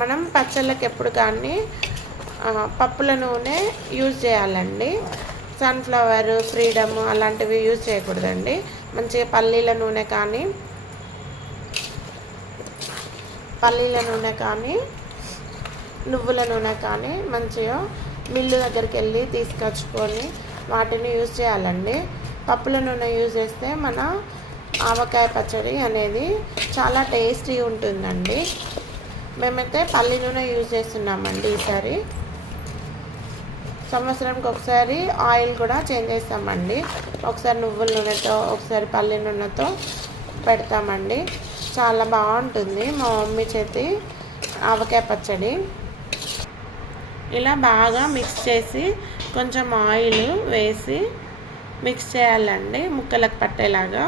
మనం పచ్చళ్ళకి ఎప్పుడు కానీ పప్పుల నూనె యూజ్ చేయాలండి. సన్ఫ్లవర్, ఫ్రీడమ్ అలాంటివి యూజ్ చేయకూడదండి. మంచిగా పల్లీల నూనె కానీ నువ్వుల నూనె కానీ మంచిగా మిల్లు దగ్గరికి వెళ్ళి తీసుకొచ్చుకొని వాటిని యూజ్ చేయాలండి. పప్పుల నూనె యూజ్ చేస్తే మన ఆవకాయ పచ్చడి అనేది చాలా టేస్టీ ఉంటుందండి. మేమైతే పల్లి నూనె యూజ్ చేస్తున్నామండి. ఈసారి సంవత్సరానికి ఒకసారి ఆయిల్ కూడా చేంజ్ చేస్తామండి. ఒకసారి నువ్వుల నూనెతో, ఒకసారి పల్లి నూనెతో పెడతామండి. చాలా బాగుంటుంది మా మమ్మీ చేతి ఆవకాయ పచ్చడి. ఇలా బాగా మిక్స్ చేసి కొంచెం ఆయిల్ వేసి మిక్స్ చేయాలండి ముక్కలకు పట్టేలాగా.